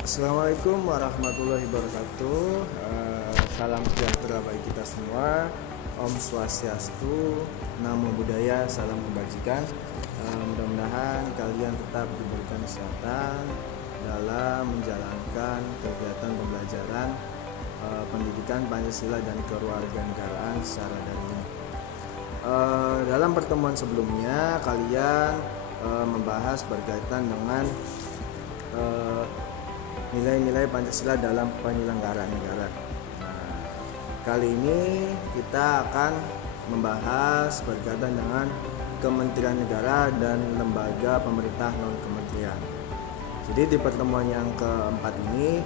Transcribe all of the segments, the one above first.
Assalamualaikum warahmatullahi wabarakatuh. Salam sejahtera bagi kita semua. Om Swastiastu, Namo Buddhaya, salam kebajikan. Mudah-mudahan kalian tetap diberikan kesehatan dalam menjalankan kegiatan pembelajaran pendidikan Pancasila dan kewarganegaraan secara daring. Dalam pertemuan sebelumnya kalian membahas berkaitan dengan nilai-nilai Pancasila dalam penyelenggaraan negara. Nah, kali ini kita akan membahas berkaitan dengan Kementerian Negara dan lembaga pemerintah non kementerian. Jadi di pertemuan yang keempat ini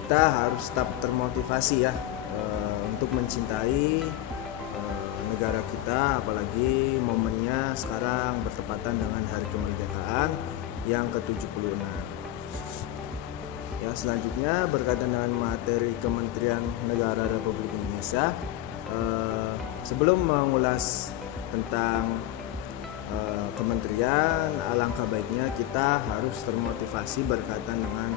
kita harus tetap termotivasi ya untuk mencintai negara kita, apalagi momennya sekarang bertepatan dengan Hari Kemerdekaan yang ke-76. Ya, selanjutnya berkaitan dengan materi Kementerian Negara Republik Indonesia. Sebelum mengulas tentang kementerian, alangkah baiknya kita harus termotivasi berkaitan dengan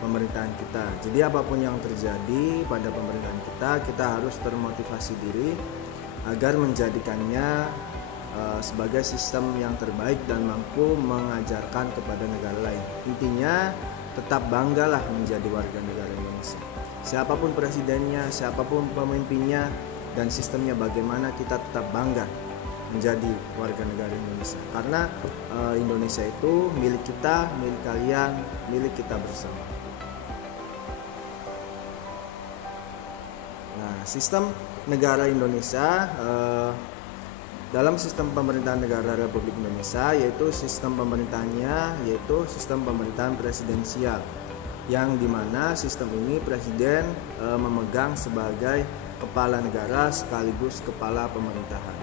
pemerintahan kita. Jadi apapun yang terjadi pada pemerintahan kita harus termotivasi diri agar menjadikannya sebagai sistem yang terbaik dan mampu mengajarkan kepada negara lain. Intinya tetap banggalah menjadi warga negara Indonesia. Siapapun presidennya, siapapun pemimpinnya, dan sistemnya bagaimana, kita tetap bangga menjadi warga negara Indonesia. Karena Indonesia itu milik kita, milik kalian, milik kita bersama. Nah, sistem negara Indonesia dalam sistem pemerintahan negara Republik Indonesia, yaitu sistem pemerintahannya yaitu sistem pemerintahan presidensial, yang dimana sistem ini presiden memegang sebagai kepala negara sekaligus kepala pemerintahan.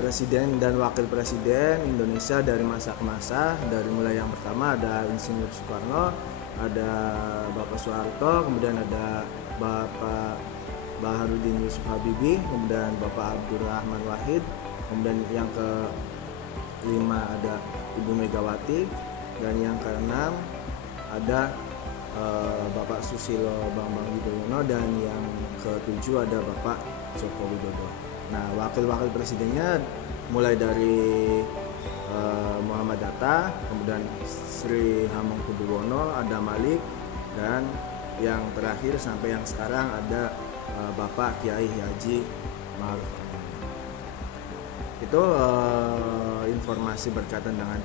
Presiden dan wakil presiden Indonesia dari masa ke masa, dari mulai yang pertama ada Insinyur Soekarno, ada Bapak Soeharto, kemudian ada Bapak Baharudin Yusuf Habibie, kemudian Bapak Abdurrahman Wahid, kemudian yang ke-5 ada Ibu Megawati, dan yang ke-6 ada Bapak Susilo Bambang Yudhoyono, dan yang ke-7 ada Bapak Joko Widodo. Nah, wakil-wakil presidennya mulai dari Muhammad Hatta, kemudian Sri Hamengkubuwono, ada Malik, dan yang terakhir sampai yang sekarang ada Bapak Kiai Haji Ma'ruf. Itu informasi berkaitan dengan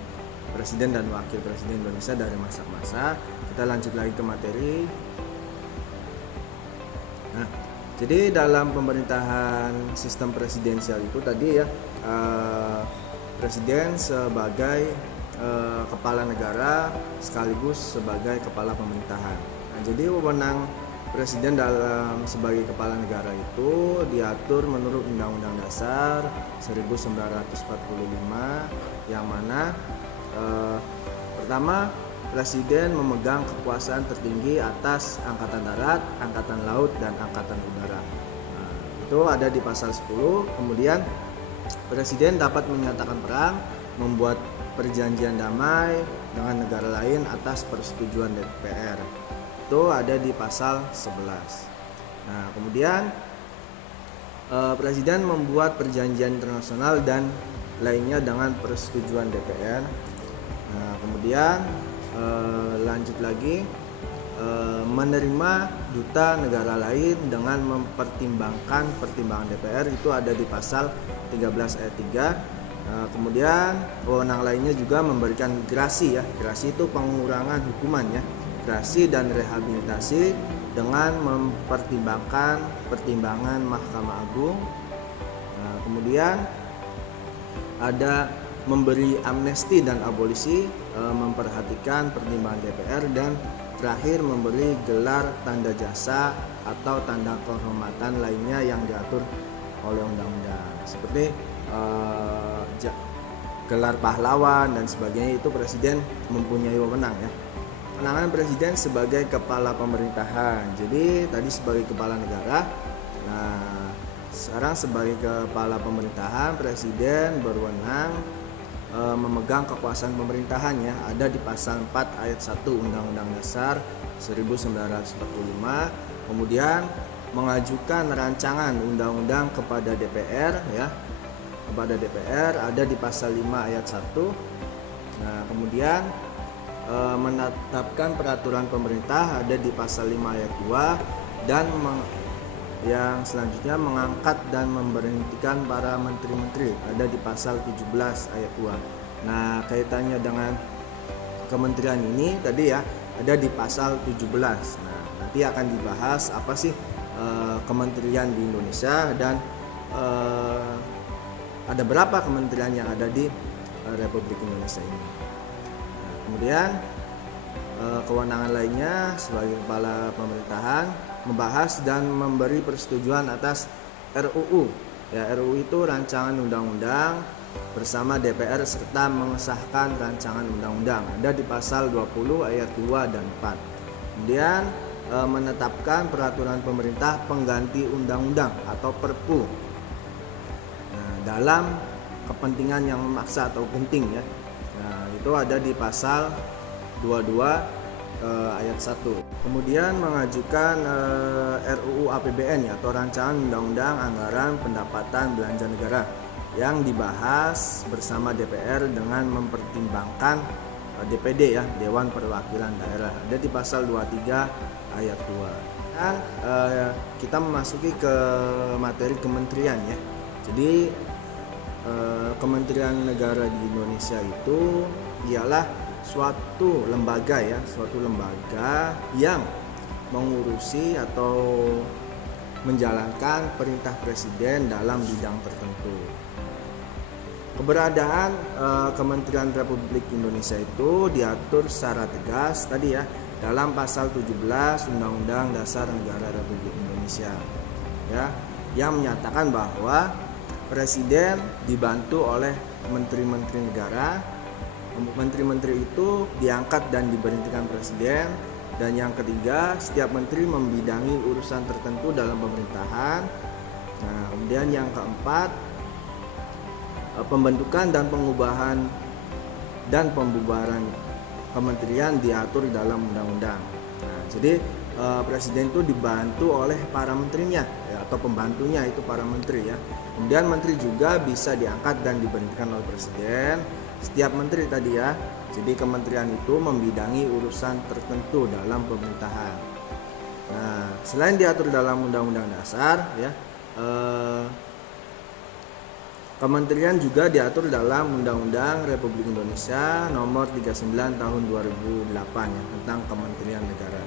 Presiden dan Wakil Presiden Indonesia dari masa ke masa. Kita lanjut lagi ke materi. Nah, jadi dalam pemerintahan sistem presidensial itu tadi ya, Presiden sebagai kepala negara sekaligus sebagai kepala pemerintahan. Nah, jadi wewenang Presiden dalam sebagai kepala negara itu diatur menurut Undang-Undang Dasar 1945, yang mana pertama, Presiden memegang kekuasaan tertinggi atas Angkatan Darat, Angkatan Laut, dan Angkatan Udara. Nah, itu ada di pasal 10. Kemudian Presiden dapat menyatakan perang, membuat perjanjian damai dengan negara lain atas persetujuan DPR. Itu ada di pasal 11. Nah, kemudian Presiden membuat perjanjian internasional dan lainnya dengan persetujuan DPR. Nah, kemudian lanjut lagi, menerima duta negara lain dengan mempertimbangkan pertimbangan DPR, itu ada di pasal 13 ayat 3. Kemudian wewenang lainnya juga memberikan gerasi ya. Gerasi itu pengurangan hukuman ya. Gerasi dan rehabilitasi dengan mempertimbangkan pertimbangan Mahkamah Agung. Nah, kemudian ada memberi amnesti dan abolisi, memperhatikan pertimbangan DPR, dan terakhir memberi gelar tanda jasa atau tanda kehormatan lainnya yang diatur oleh undang-undang, seperti gelar pahlawan dan sebagainya. Itu Presiden mempunyai wewenang ya. Penanganan Presiden sebagai kepala pemerintahan. Jadi tadi sebagai kepala negara. Nah, sekarang sebagai kepala pemerintahan, Presiden berwenang memegang kekuasaan pemerintahan ya, ada di pasal 4 ayat 1 Undang-Undang Dasar 1945. Kemudian mengajukan rancangan undang-undang kepada DPR ya, kepada DPR ada di pasal 5 ayat 1. Nah, kemudian menetapkan peraturan pemerintah ada di pasal 5 ayat 2, dan yang selanjutnya mengangkat dan memberhentikan para menteri-menteri ada di pasal 17 ayat 2. Nah, kaitannya dengan kementerian ini tadi ya ada di pasal 17. Nah, nanti akan dibahas apa sih kementerian di Indonesia dan ada berapa kementerian yang ada di Republik Indonesia ini. Nah, kemudian kewenangan lainnya sebagai kepala pemerintahan membahas dan memberi persetujuan atas RUU. Ya, RUU itu rancangan undang-undang bersama DPR serta mengesahkan rancangan undang-undang ada di pasal 20 ayat 2 dan 4. Kemudian menetapkan peraturan pemerintah pengganti undang-undang atau Perpu. Nah, dalam kepentingan yang memaksa atau penting ya. Nah, itu ada di pasal 22 ayat 1. Kemudian mengajukan RUU APBN ya, atau rancangan undang-undang anggaran pendapatan belanja negara yang dibahas bersama DPR dengan mempertimbangkan DPD ya, Dewan Perwakilan Daerah, ada di pasal 23 ayat 2. Dan kita memasuki ke materi kementerian ya. Jadi kementerian negara di Indonesia itu ialah suatu lembaga yang mengurusi atau menjalankan perintah presiden dalam bidang tertentu. Keberadaan Kementerian Republik Indonesia itu diatur secara tegas tadi ya dalam pasal 17 Undang-Undang Dasar Negara Republik Indonesia ya, yang menyatakan bahwa presiden dibantu oleh menteri-menteri negara. Menteri-menteri itu diangkat dan diberhentikan presiden. Dan yang ketiga, setiap menteri membidangi urusan tertentu dalam pemerintahan. Nah, kemudian yang keempat, pembentukan dan pengubahan dan pembubaran kementerian diatur dalam undang-undang. Nah, jadi presiden itu dibantu oleh para menterinya ya, atau pembantunya itu para menteri ya. Kemudian menteri juga bisa diangkat dan diberhentikan oleh presiden. Setiap menteri tadi ya, jadi kementerian itu membidangi urusan tertentu dalam pemerintahan. Nah, selain diatur dalam Undang-Undang Dasar ya, kementerian juga diatur dalam Undang-Undang Republik Indonesia Nomor 39 Tahun 2008 ya, tentang Kementerian Negara.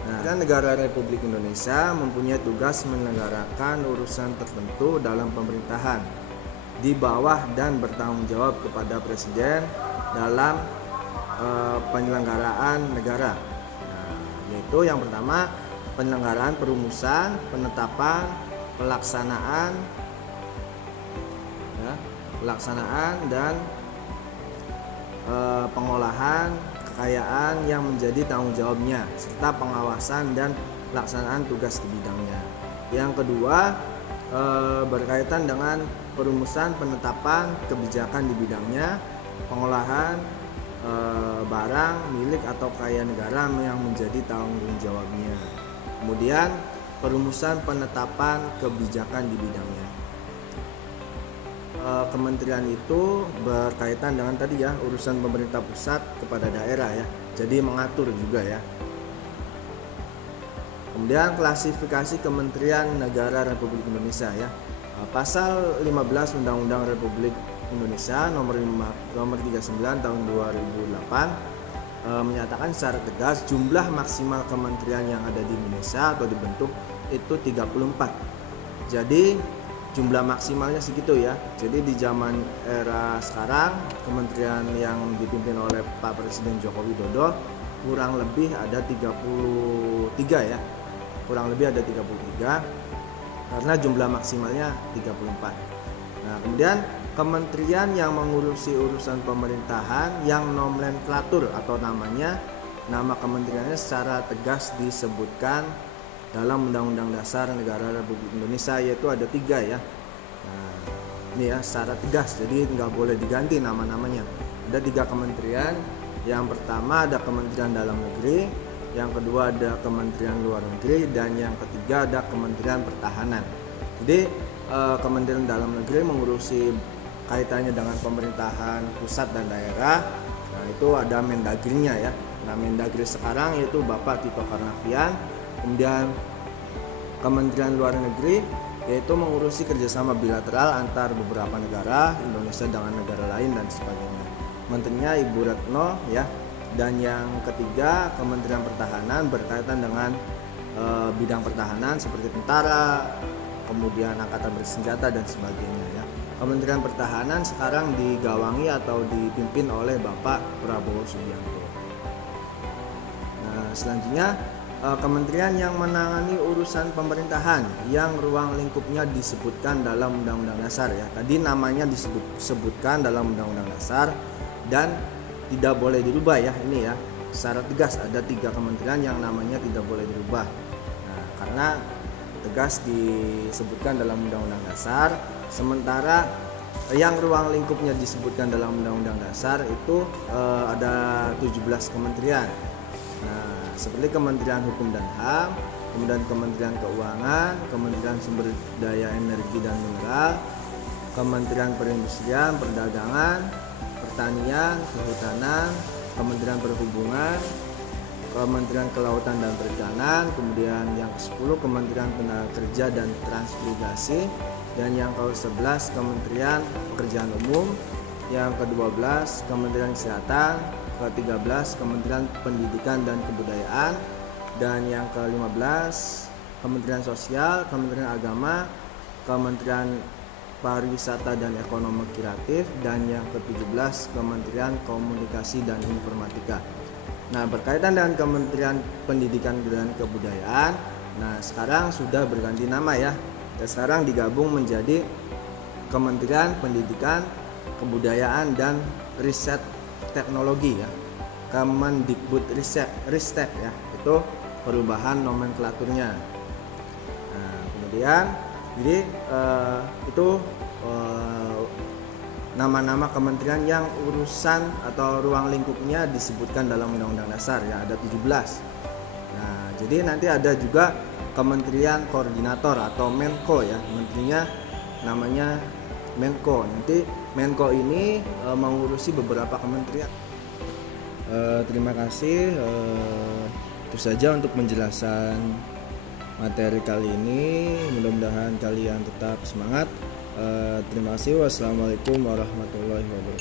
Nah, negara Republik Indonesia mempunyai tugas menyelenggarakan urusan tertentu dalam pemerintahan di bawah dan bertanggung jawab kepada presiden dalam penyelenggaraan negara. Nah, yaitu yang pertama penyelenggaraan perumusan, penetapan, pelaksanaan dan pengolahan kekayaan yang menjadi tanggung jawabnya serta pengawasan dan pelaksanaan tugas di bidangnya. Yang kedua berkaitan dengan perumusan, penetapan kebijakan di bidangnya, pengolahan barang milik atau kekayaan negara yang menjadi tanggung jawabnya. Kemudian perumusan, penetapan kebijakan di bidangnya. Kementerian itu berkaitan dengan tadi ya, urusan pemerintah pusat kepada daerah ya. Jadi mengatur juga ya. Kemudian klasifikasi Kementerian Negara Republik Indonesia ya. Pasal 15 Undang-Undang Republik Indonesia nomor 39 tahun 2008 menyatakan secara tegas jumlah maksimal kementerian yang ada di Indonesia atau dibentuk itu 34. Jadi jumlah maksimalnya segitu ya. Jadi di zaman era sekarang kementerian yang dipimpin oleh Pak Presiden Joko Widodo kurang lebih ada 33 ya. Kurang lebih ada 33 karena jumlah maksimalnya 34. Nah, kemudian kementerian yang mengurusi urusan pemerintahan yang nomenklatur atau nama kementeriannya secara tegas disebutkan dalam Undang-Undang Dasar Negara Republik Indonesia, yaitu ada 3 ya. Nah, Ini ya secara tegas, jadi nggak boleh diganti nama-namanya. Ada 3 kementerian. Yang pertama ada Kementerian Dalam Negeri, yang kedua ada Kementerian Luar Negeri, dan yang ketiga ada Kementerian Pertahanan. Jadi Kementerian Dalam Negeri mengurusi kaitannya dengan pemerintahan pusat dan daerah. Nah itu ada Mendagrinya ya. Nah Mendagri sekarang yaitu Bapak Tito Karnavian. Kemudian Kementerian Luar Negeri yaitu mengurusi kerjasama bilateral antar beberapa negara, Indonesia dengan negara lain dan sebagainya. Menterinya Ibu Retno ya. Dan yang ketiga Kementerian Pertahanan berkaitan dengan bidang pertahanan seperti tentara, kemudian angkatan bersenjata dan sebagainya ya. Kementerian Pertahanan sekarang digawangi atau dipimpin oleh Bapak Prabowo Subianto. Nah, selanjutnya kementerian yang menangani urusan pemerintahan yang ruang lingkupnya disebutkan dalam Undang-Undang Dasar ya. Tadi namanya disebutkan dalam Undang-Undang Dasar dan tidak boleh dirubah ya, ini ya secara tegas ada 3 kementerian yang namanya tidak boleh dirubah. Nah, karena tegas disebutkan dalam Undang-Undang Dasar, sementara yang ruang lingkupnya disebutkan dalam Undang-Undang Dasar itu ada 17 kementerian. Nah, seperti Kementerian Hukum dan HAM, kemudian Kementerian Keuangan, Kementerian Sumber Daya Energi dan Mineral, Kementerian Perindustrian, Perdagangan, Pertanian, Kehutanan, Kementerian Perhubungan, Kementerian Kelautan dan Perikanan, kemudian yang ke-10 Kementerian Tenagakerja dan Transmigrasi, dan yang ke-11 Kementerian Pekerjaan Umum, yang ke-12 Kementerian Kesehatan, ke-13 Kementerian Pendidikan dan Kebudayaan, dan yang ke-15 Kementerian Sosial, Kementerian Agama, Kementerian Pariwisata dan Ekonomi Kreatif, dan yang ke-17 Kementerian Komunikasi dan Informatika. Nah, berkaitan dengan Kementerian Pendidikan dan Kebudayaan, nah sekarang sudah berganti nama ya. Dan sekarang digabung menjadi Kementerian Pendidikan, Kebudayaan dan Riset Teknologi ya. Kemendikbud Ristek ya. Itu perubahan nomenklaturnya. Nah, kemudian jadi itu nama-nama kementerian yang urusan atau ruang lingkupnya disebutkan dalam Undang-Undang Dasar ya, ada 17. Nah, jadi nanti ada juga Kementerian Koordinator atau Menko ya, menterinya namanya Menko. Nanti Menko ini mengurusi beberapa kementerian. Terima kasih. Itu saja untuk penjelasan materi kali ini. Mudah-mudahan kalian tetap semangat. Terima kasih. Wassalamualaikum warahmatullahi wabarakatuh.